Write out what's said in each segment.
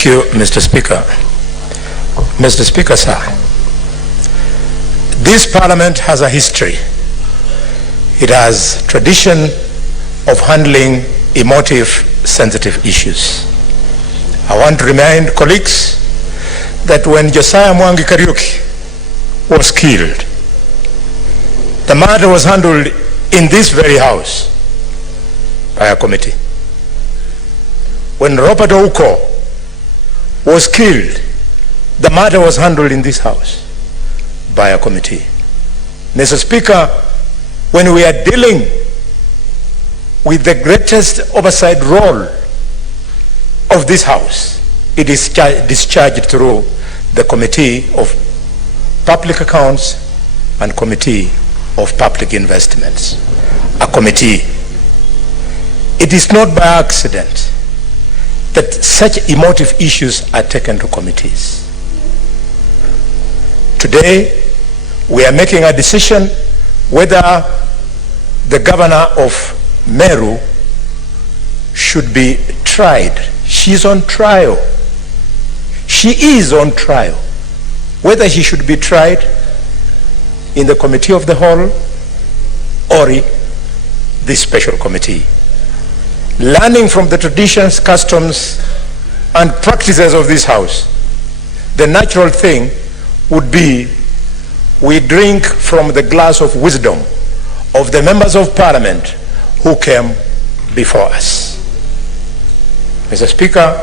Thank you, Mr. Speaker. Mr. Speaker, sir, this Parliament has a history. It has tradition of handling emotive, sensitive issues. I want to remind colleagues that when Josiah Mwangi Kariuki was killed, the matter was handled in this very house by a committee. When Robert Ouko was killed, the matter was handled in this house by a committee. Mr. Speaker, when we are dealing with the greatest oversight role of this house, it is discharged through the Committee of Public Accounts and Committee of Public Investments. A committee. It is not by accident that such emotive issues are taken to committees. Today, we are making a decision whether the governor of Meru should be tried. She's on trial. She is on trial. Whether she should be tried in the Committee of the Whole or this special committee. Learning from the traditions, customs, and practices of this house, the natural thing would be we drink from the glass of wisdom of the members of Parliament who came before us. Mr. Speaker,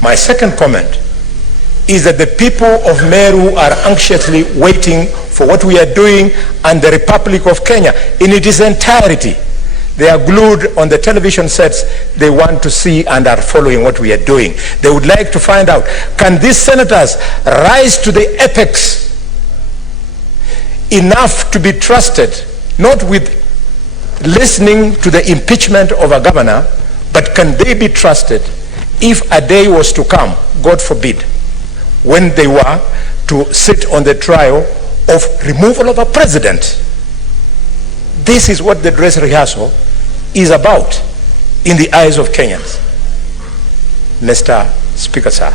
my second comment is that the people of Meru are anxiously waiting for what we are doing and the Republic of Kenya in its entirety. They are glued on the television sets. They want to see and are following what we are doing. They would like to find out, can these senators rise to the apex enough to be trusted, not with listening to the impeachment of a governor, but can they be trusted if a day was to come, God forbid, when they were to sit on the trial of removal of a president? This is what the dress rehearsal is about in the eyes of Kenyans. Mr. Speaker, sir,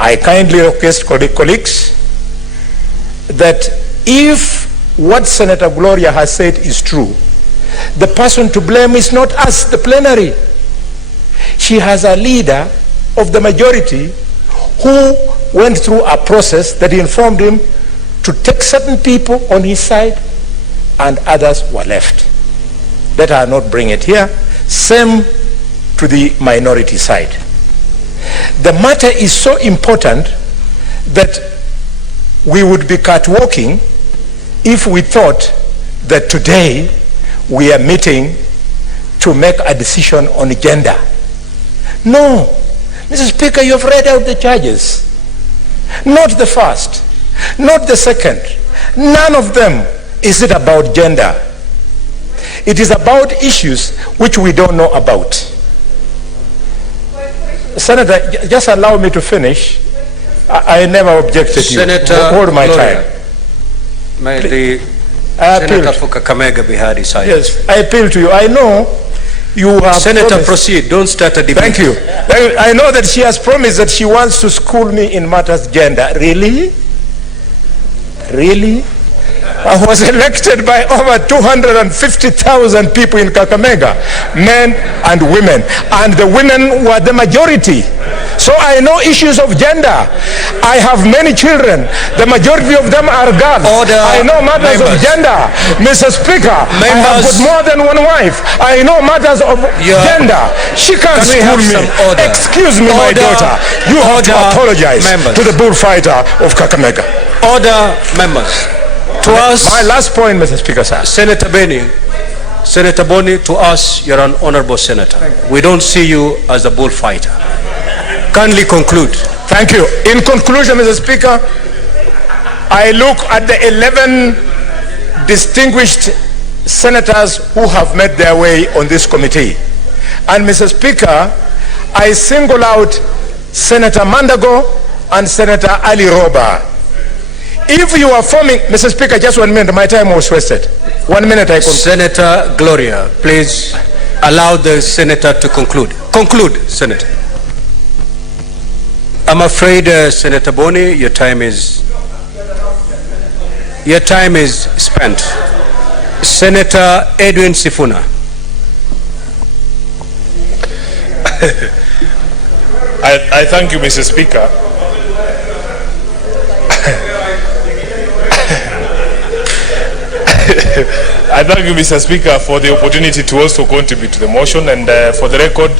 I kindly request colleagues that if what Senator Gloria has said is true, the person to blame is not us, the plenary. She has a leader of the majority who went through a process that informed him to take certain people on his side and others were left. Let her not bring it here. Same to the minority side. The matter is so important that we would be catwalking if we thought that today we are meeting to make a decision on gender. No. Mr. Speaker, you have read out the charges. Not the first, not the second. None of them is it about gender. It is about issues which we don't know about. Senator, just allow me to finish. I never objected to you. Senator hold my Gloria, time. May the Senator for Kakamega be heard aside. Yes, I appeal to you. I know you have Senator, promised. proceed. Don't start a debate. Thank you. I know that she has promised that she wants to school me in matters gender. Really? Really? I was elected by over 250,000 people in Kakamega, men and women, and the women were the majority. So I know issues of gender. I have many children. The majority of them are girls. Order. I know matters of gender. Mr. Speaker, I have got more than one wife. I know matters of gender. She can't school me. Excuse me, my daughter. You have to apologize to the bullfighter of Kakamega. Order, members. To us, my last point, Mr. Speaker, sir. Senator Boni, to us, you're an honorable senator. We don't see you as a bullfighter. Kindly conclude. Thank you. In conclusion, Mr. Speaker, I look at the 11 distinguished senators who have made their way on this committee. And Mr. Speaker, I single out Senator Mandago and Senator Ali Roba. If you are forming, Mr. Speaker, just 1 minute, my time was wasted. 1 minute I conclude. Senator Gloria, please allow the senator to conclude. Conclude, Senator. I'm afraid, Senator Boni, your time is spent. Senator Edwin Sifuna. I thank you, Mr. Speaker. I thank you, Mr. Speaker, for the opportunity to also contribute to the motion, and for the record,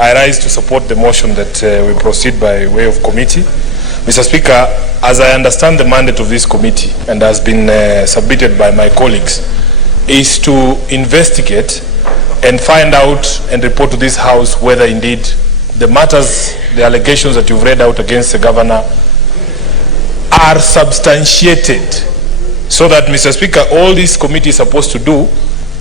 I rise to support the motion that we proceed by way of committee. Mr. Speaker, as I understand the mandate of this committee and has been submitted by my colleagues, is to investigate and find out and report to this House whether indeed the matters, the allegations that you've read out against the governor are substantiated. So that, Mr. Speaker, all this committee is supposed to do,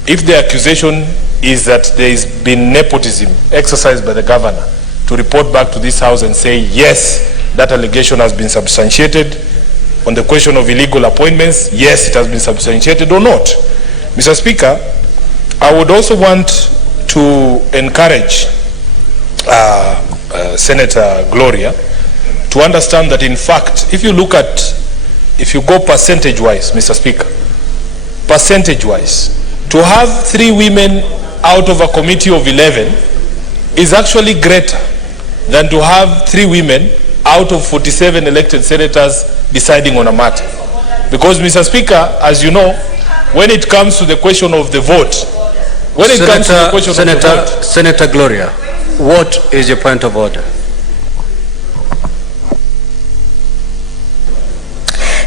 if the accusation is that there has been nepotism exercised by the governor, to report back to this House and say, yes, that allegation has been substantiated. On the question of illegal appointments, yes, it has been substantiated or not. Mr. Speaker, I would also want to encourage Senator Gloria to understand that, in fact, if you go percentage-wise, Mr. Speaker, percentage-wise, to have 3 women out of a committee of 11 is actually greater than to have 3 women out of 47 elected senators deciding on a matter. Because, Mr. Speaker, as you know, when it comes to the question of the vote, Senator Gloria, what is your point of order?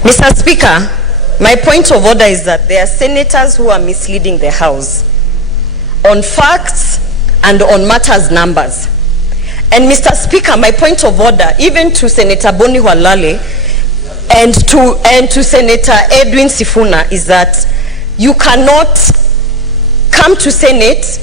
Mr. Speaker, my point of order is that there are senators who are misleading the House on facts and on matters numbers. And Mr. Speaker, my point of order, even to Senator Boni Khalwale and to Senator Edwin Sifuna, is that you cannot come to Senate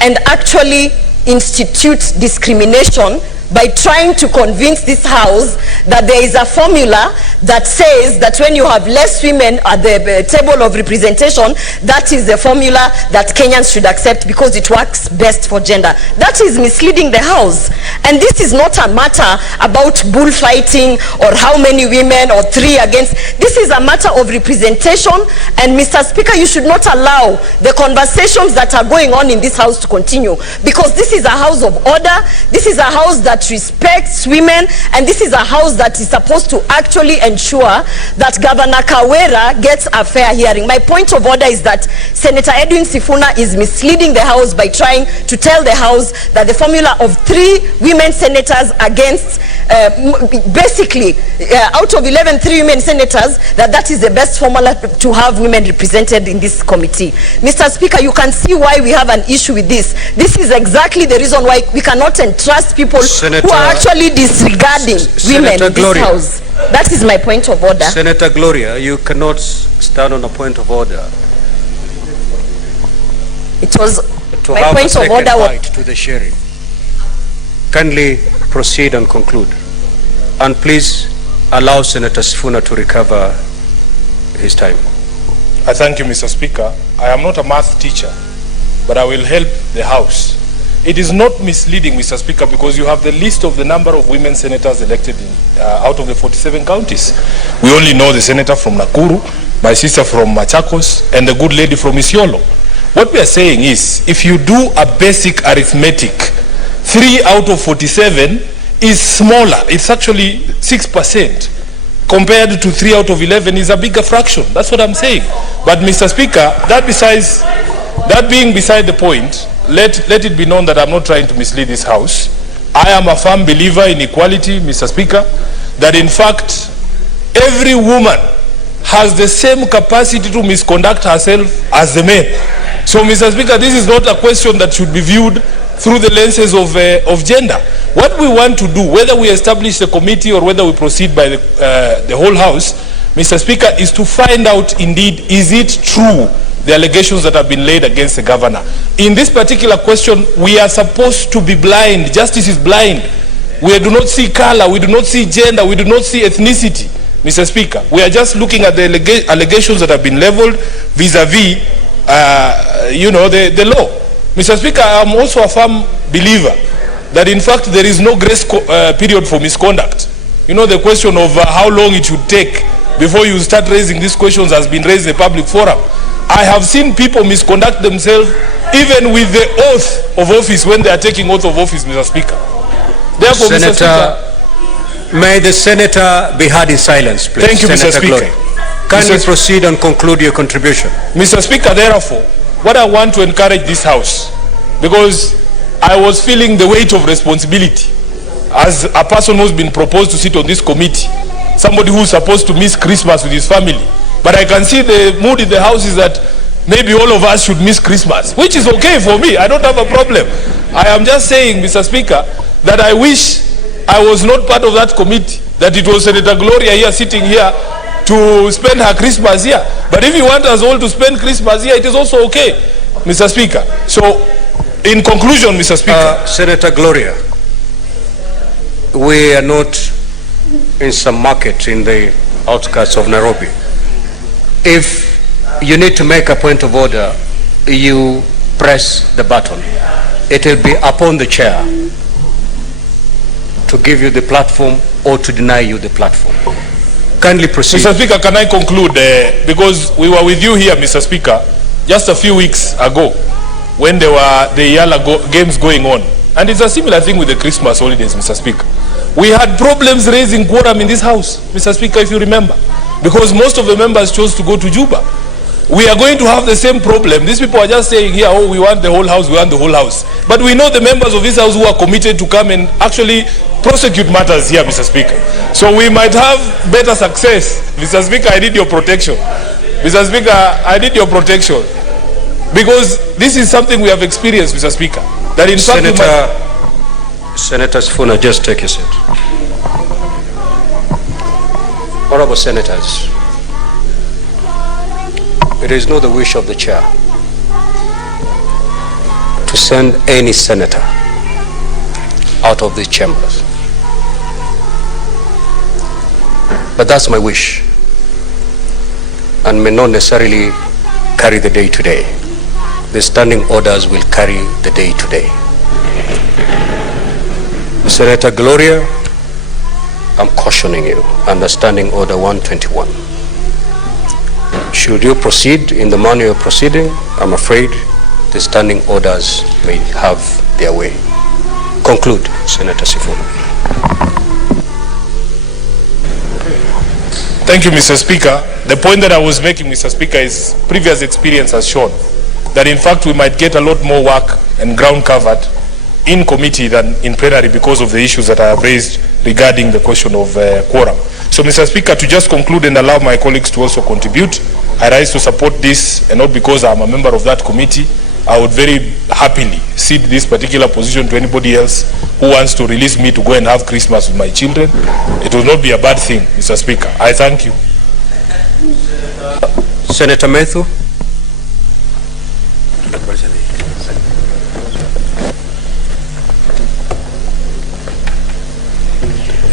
and actually institute discrimination by trying to convince this House that there is a formula that says that when you have less women at the table of representation, that is the formula that Kenyans should accept because it works best for gender. That is misleading the House. And this is not a matter about bullfighting or how many women or 3 against. This is a matter of representation. And Mr. Speaker, you should not allow the conversations that are going on in this House to continue, because this is a house of order. This is a house that respects women, and this is a house that is supposed to actually ensure that Governor Kawira gets a fair hearing. My point of order is that Senator Edwin Sifuna is misleading the House by trying to tell the House that the formula of 3 women senators against basically out of 11, 3 women senators, that is the best formula to have women represented in this committee. Mr. Speaker, you can see why we have an issue with this. This is exactly the reason why we cannot entrust people who are actually disregarding women in this House. That is my point of order. Senator Gloria, you cannot stand on a point of order. It was to my have point a of order. Right to the sharing. Kindly proceed and conclude. And please allow Senator Sifuna to recover his time. I thank you, Mr. Speaker. I am not a math teacher, but I will help the House. It is not misleading, Mr. Speaker, because you have the list of the number of women senators elected out of the 47 counties. We only know the senator from Nakuru, my sister from Machakos, and the good lady from Isiolo. What we are saying is, if you do a basic arithmetic, 3 out of 47 is smaller. It's actually 6%. Compared to 3 out of 11 is a bigger fraction. That's what I'm saying. But, Mr. Speaker, that being beside the point, let it be known that I'm not trying to mislead this House. I am a firm believer in equality, Mr. Speaker, that in fact every woman has the same capacity to misconduct herself as the men. So, Mr. Speaker, this is not a question that should be viewed through the lenses of gender. What we want to do, whether we establish the committee or whether we proceed by the whole House, Mr. Speaker, is to find out indeed, is it true, the allegations that have been laid against the governor. In this particular question, we are supposed to be blind. Justice is blind. We do not see color, we do not see gender, we do not see ethnicity, Mr. Speaker. We are just looking at the allegations that have been leveled vis-a-vis, the law. Mr. Speaker, I am also a firm believer that in fact there is no grace period for misconduct. You know, the question of how long it should take before you start raising these questions has been raised in a public forum. I have seen people misconduct themselves even with the oath of office when they are taking oath of office, Mr. Speaker. Therefore, Senator, Mr. Speaker, may the senator be heard in silence, please. Thank you, Mr. Senator Speaker. Gloria. Kindly proceed and conclude your contribution. Mr. Speaker, therefore, what I want to encourage this House, because I was feeling the weight of responsibility as a person who's been proposed to sit on this committee, somebody who's supposed to miss Christmas with his family. But I can see the mood in the House is that maybe all of us should miss Christmas, which is okay for me. I don't have a problem. I am just saying, Mr. Speaker, that I wish I was not part of that committee, that it was Senator Gloria here sitting here to spend her Christmas here. But if you want us all to spend Christmas here, it is also okay, Mr. Speaker. So, in conclusion, Mr. Speaker. Senator Gloria, we are not in some market in the outskirts of Nairobi. If you need to make a point of order, you press the button. It will be upon the chair to give you the platform or to deny you the platform. Kindly proceed. Mr. Speaker, can I conclude? Because we were with you here, Mr. Speaker, just a few weeks ago when there were the Yala games going on. And it's a similar thing with the Christmas holidays, Mr. Speaker. We had problems raising quorum in this House, Mr. Speaker, if you remember, because most of the members chose to go to Juba. We are going to have the same problem. These people are just saying here, oh, we want the whole House, we want the whole House. But we know the members of this House who are committed to come and actually prosecute matters here, Mr. Speaker. So we might have better success. Mr. Speaker, I need your protection. Mr. Speaker, I need your protection. Because this is something we have experienced, Mr. Speaker. That in fact Senator Sifuna, just take a seat. Honorable Senators, it is not the wish of the chair to send any senator out of these chambers. But that's my wish, and may not necessarily carry the day today. The standing orders will carry the day today. Senator Gloria, I'm cautioning you under Standing Order 121. Should you proceed in the manner you're proceeding, I'm afraid the standing orders may have their way. Conclude, Senator Sifuna. Thank you, Mr. Speaker. The point that I was making, Mr. Speaker, is previous experience has shown that in fact we might get a lot more work and ground covered in committee than in plenary because of the issues that I have raised regarding the question of quorum. So, Mr. Speaker, to just conclude and allow my colleagues to also contribute, I rise to support this, and not because I'm a member of that committee. I would very happily cede this particular position to anybody else who wants to release me to go and have Christmas with my children. It will not be a bad thing, Mr. Speaker. I thank you. Senator Methu.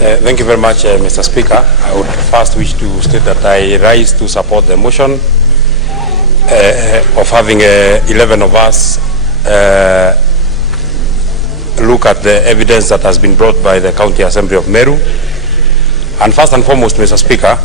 Thank you very much, Mr. Speaker. I would first wish to state that I rise to support the motion of having 11 of us look at the evidence that has been brought by the County Assembly of Meru. And first and foremost, Mr. Speaker,